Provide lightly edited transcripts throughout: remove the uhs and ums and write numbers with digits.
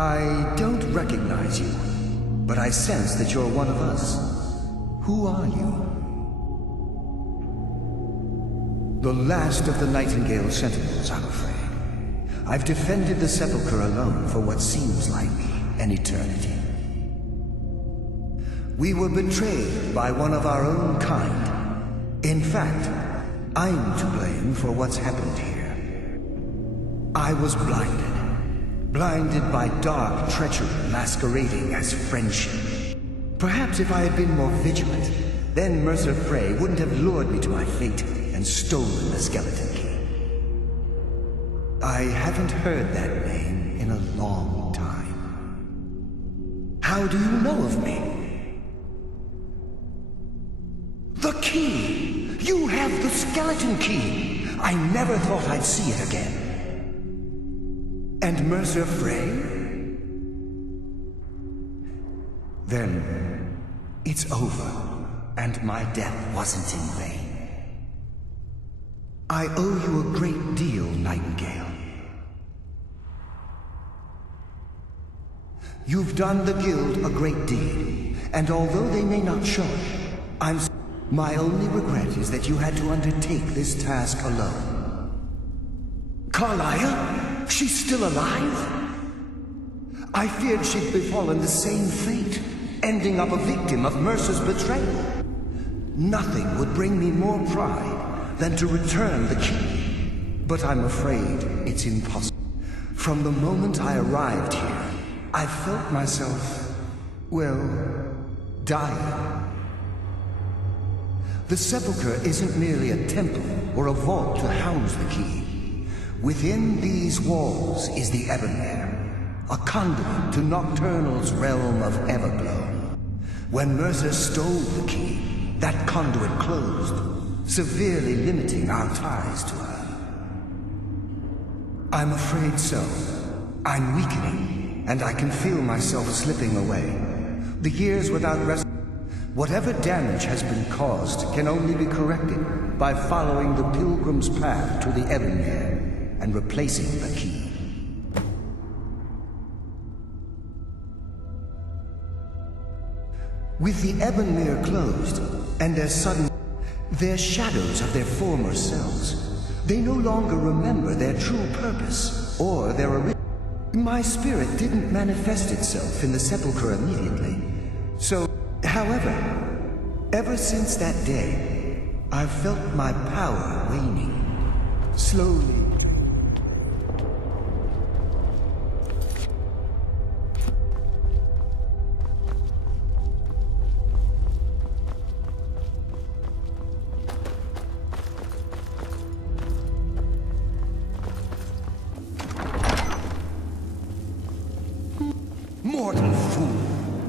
I don't recognize you, but I sense that you're one of us. Who are you? The last of the Nightingale Sentinels, I'm afraid. I've defended the Sepulchre alone for what seems like an eternity. We were betrayed by one of our own kind. In fact, I'm to blame for what's happened here. I was blinded by dark treachery masquerading as friendship. Perhaps if I had been more vigilant, then Mercer Frey wouldn't have lured me to my fate and stolen the skeleton key. I haven't heard that name in a long time. How do you know of me? The key! You have the skeleton key! I never thought I'd see it again. And Mercer Frey? Then it's over, and my death wasn't in vain. I owe you a great deal, Nightingale. You've done the Guild a great deed, and although they may not show it, my only regret is that you had to undertake this task alone. Carlia? She's still alive? I feared she'd befallen the same fate, ending up a victim of Mercer's betrayal. Nothing would bring me more pride than to return the key, but I'm afraid it's impossible. From the moment I arrived here, I felt myself, well, dying. The Sepulchre isn't merely a temple or a vault to house the key. Within these walls is the Ebonmere, a conduit to Nocturnal's realm of Everglow. When Mercer stole the key, that conduit closed, severely limiting our ties to her. I'm afraid so. I'm weakening, and I can feel myself slipping away. The years without rest. Whatever damage has been caused can only be corrected by following the pilgrim's path to the Ebonmere and replacing the key. With the Ebonmere closed, and their shadows of their former selves, they no longer remember their true purpose or their original. My spirit didn't manifest itself in the Sepulchre immediately. So, however, ever since that day, I've felt my power waning, slowly. Mortal fool!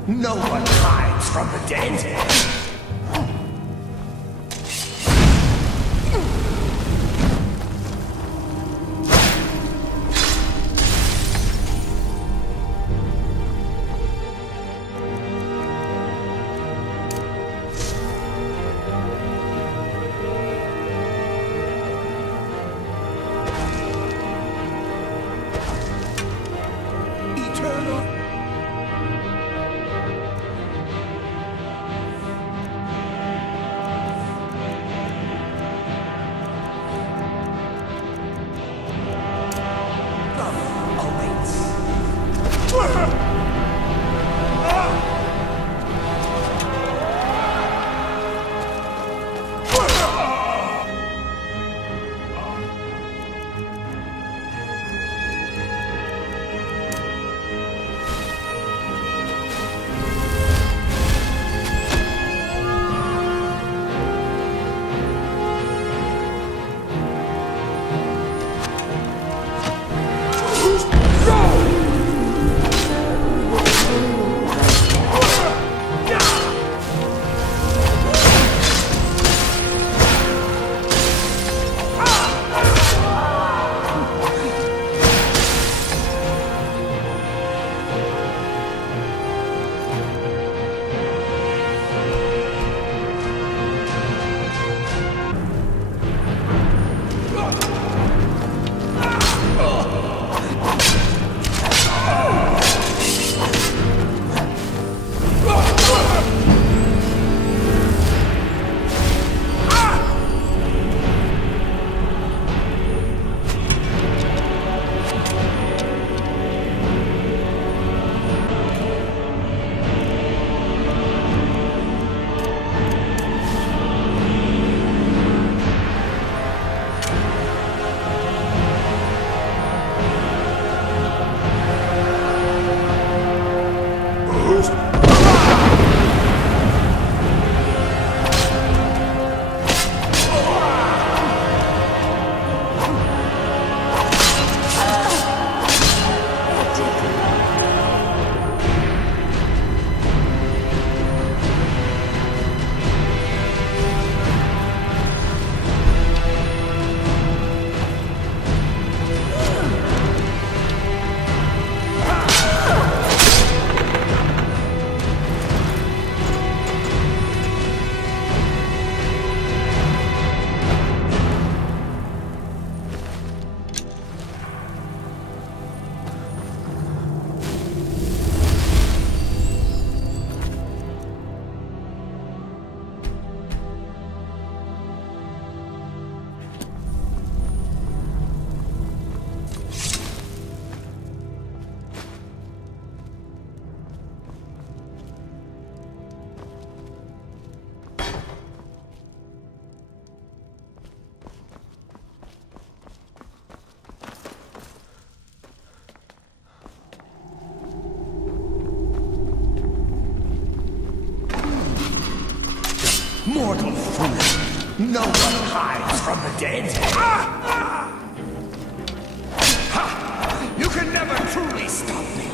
No one hides from the dead! Mortal fool! No one hides from the dead! Ha! You can never truly stop me!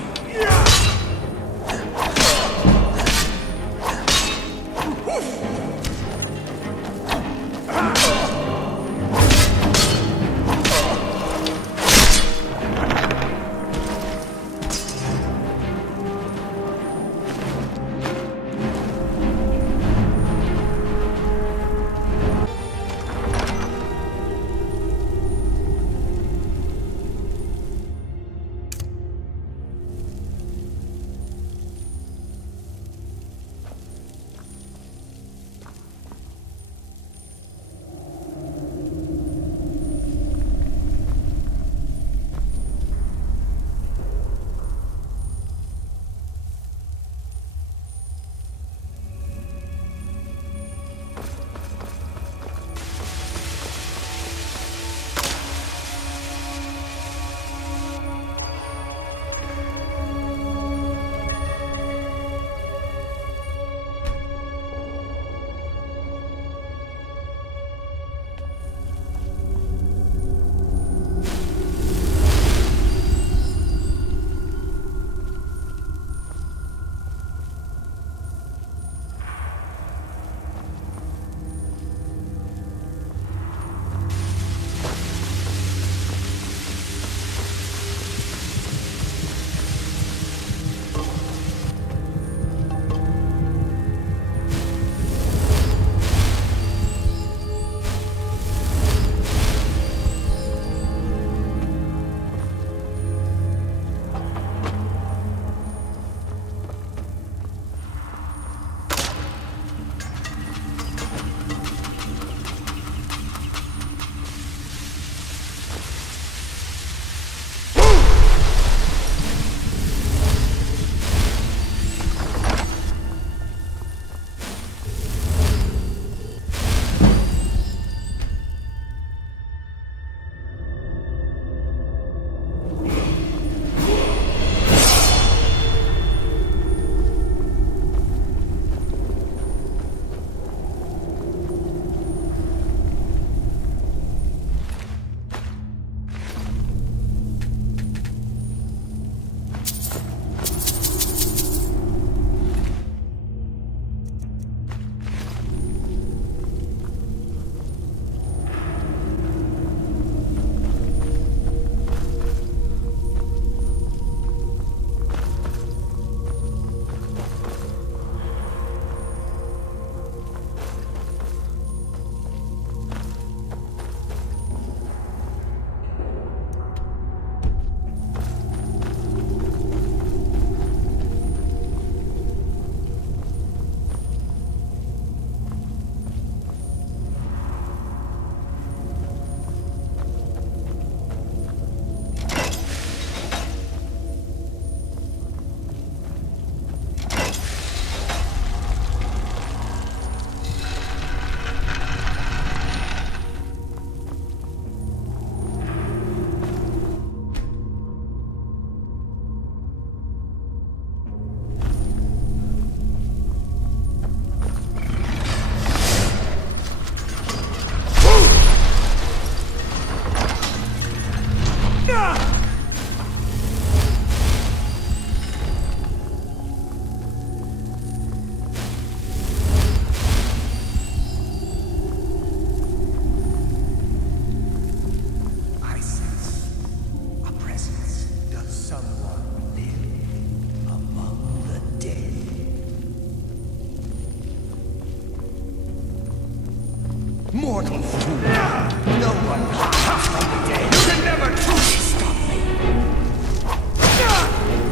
Mortal fool! No one hides from the dead. You can never truly stop me!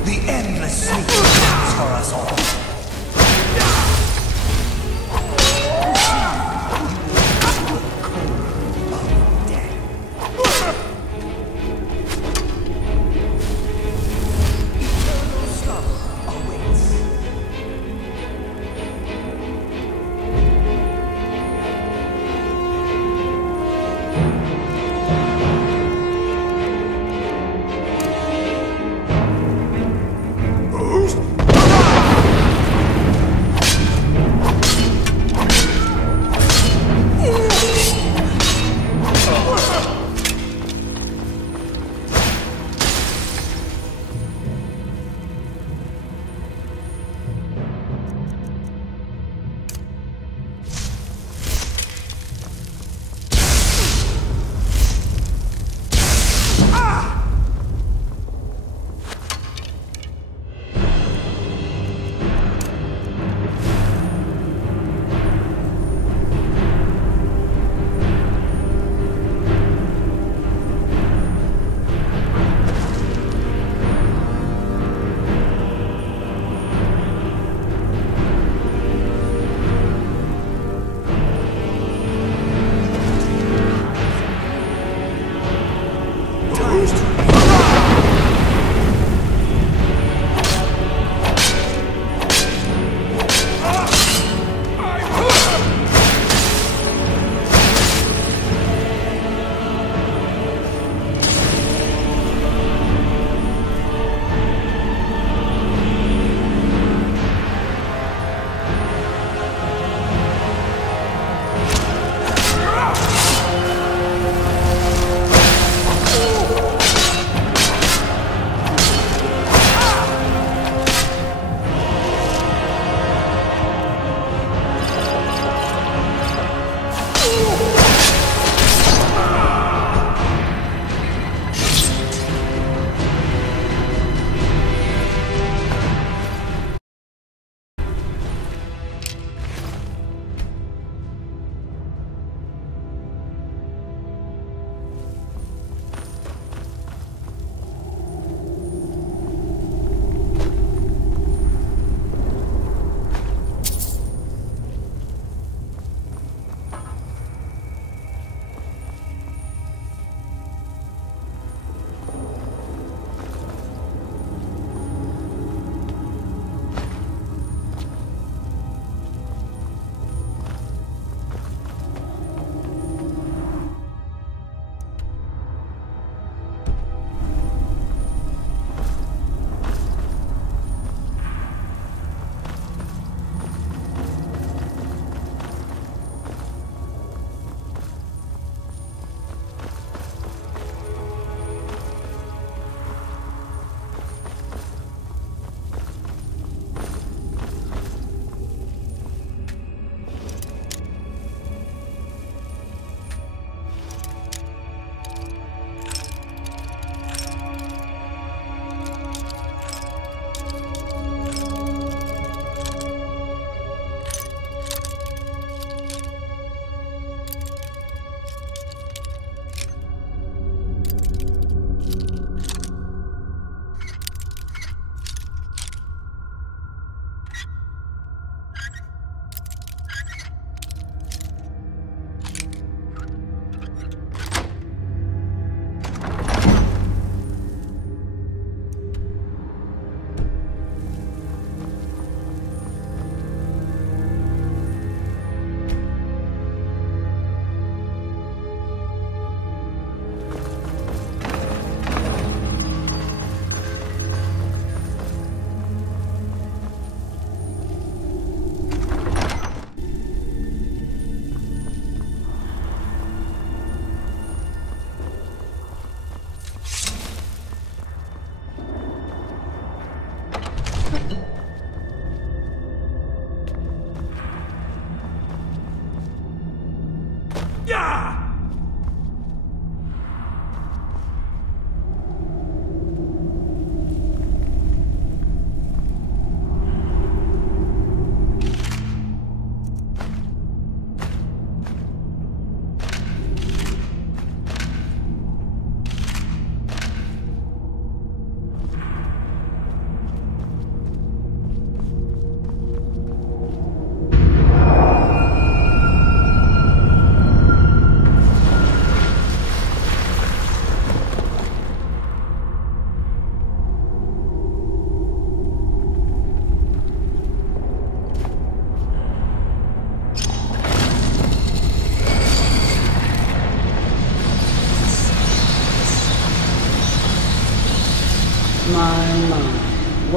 The endless sleep waits for us all.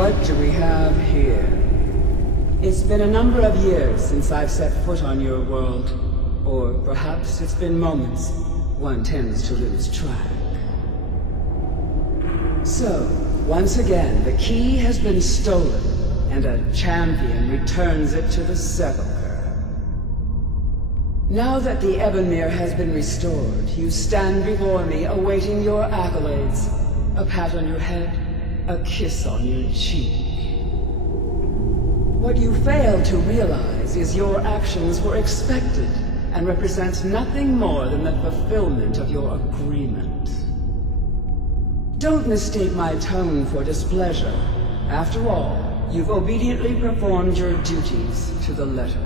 What do we have here? It's been a number of years since I've set foot on your world. Or perhaps it's been moments. One tends to lose track. So, once again, the key has been stolen, and a champion returns it to the sepulchre. Now that the Ebonmere has been restored, you stand before me awaiting your accolades. A pat on your head, a kiss on your cheek. What you fail to realize is your actions were expected and represent nothing more than the fulfillment of your agreement. Don't mistake my tone for displeasure. After all, you've obediently performed your duties to the letter.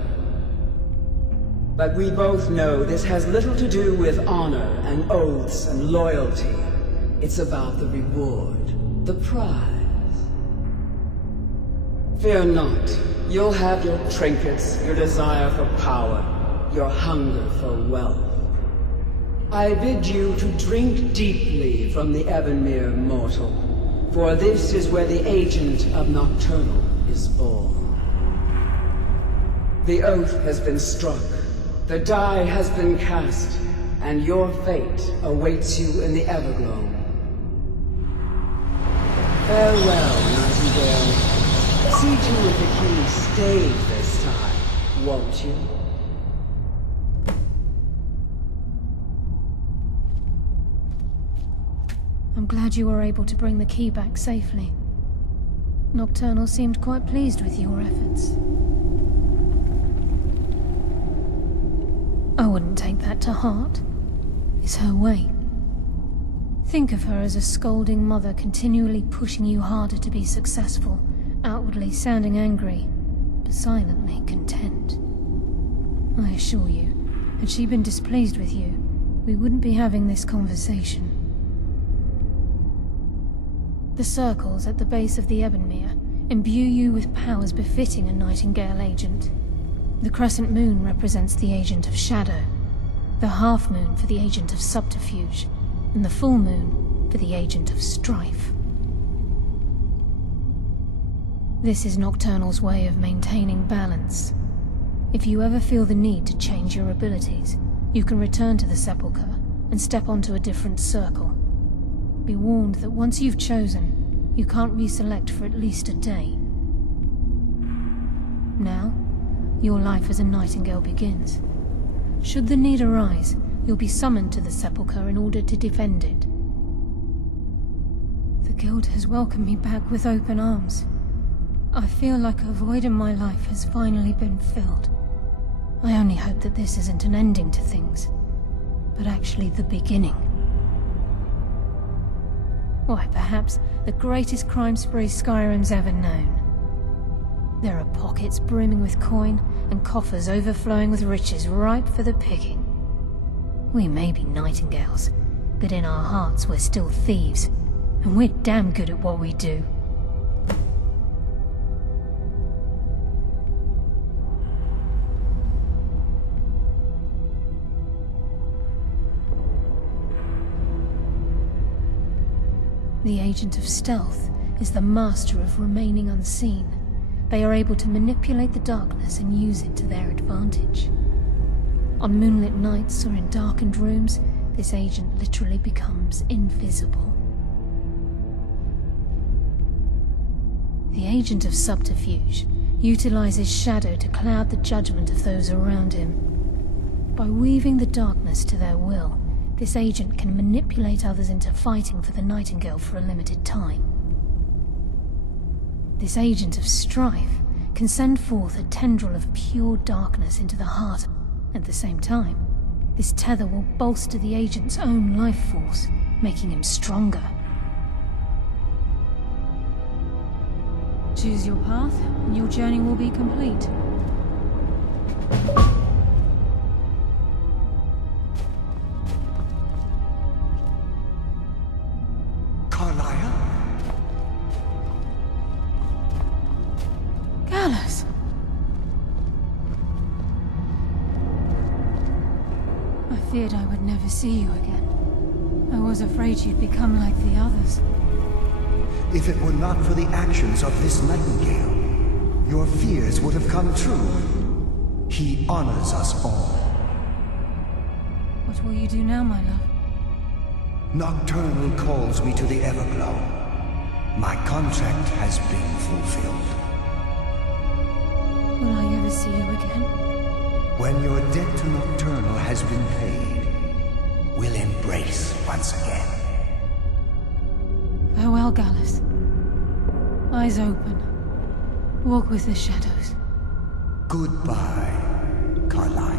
But we both know this has little to do with honor and oaths and loyalty. It's about the reward, the prize. Fear not. You'll have your trinkets, your desire for power, your hunger for wealth. I bid you to drink deeply from the Ebonmere mortal, for this is where the agent of Nocturnal is born. The oath has been struck, the die has been cast, and your fate awaits you in the Everglow. Farewell, Nightingale. See to it the key stays this time, won't you? I'm glad you were able to bring the key back safely. Nocturnal seemed quite pleased with your efforts. I wouldn't take that to heart. It's her way. Think of her as a scolding mother continually pushing you harder to be successful, outwardly sounding angry, but silently content. I assure you, had she been displeased with you, we wouldn't be having this conversation. The circles at the base of the Ebonmere imbue you with powers befitting a Nightingale agent. The crescent moon represents the agent of shadow, the half moon for the agent of subterfuge, and the full moon for the agent of strife. This is Nocturnal's way of maintaining balance. If you ever feel the need to change your abilities, you can return to the sepulchre and step onto a different circle. Be warned that once you've chosen, you can't reselect for at least a day. Now, your life as a Nightingale begins. Should the need arise, you'll be summoned to the sepulchre in order to defend it. The Guild has welcomed me back with open arms. I feel like a void in my life has finally been filled. I only hope that this isn't an ending to things, but actually the beginning. Why, perhaps the greatest crime spree Skyrim's ever known. There are pockets brimming with coin, and coffers overflowing with riches ripe for the picking. We may be Nightingales, but in our hearts we're still thieves, and we're damn good at what we do. The agent of stealth is the master of remaining unseen. They are able to manipulate the darkness and use it to their advantage. On moonlit nights or in darkened rooms, this agent literally becomes invisible. The agent of subterfuge utilizes shadow to cloud the judgment of those around him. By weaving the darkness to their will, this agent can manipulate others into fighting for the Nightingale for a limited time. This agent of strife can send forth a tendril of pure darkness into the heart. At the same time, this tether will bolster the agent's own life force, making him stronger. Choose your path, and your journey will be complete. Gallus! I feared I would never see you again. I was afraid you'd become like the others. If it were not for the actions of this Nightingale, your fears would have come true. He honors us all. What will you do now, my love? Nocturnal calls me to the Everglow. My contract has been fulfilled. Will I ever see you again? When your debt to Nocturnal has been paid, we'll embrace once again. Farewell, Gallus. Eyes open. Walk with the shadows. Goodbye, Carlisle.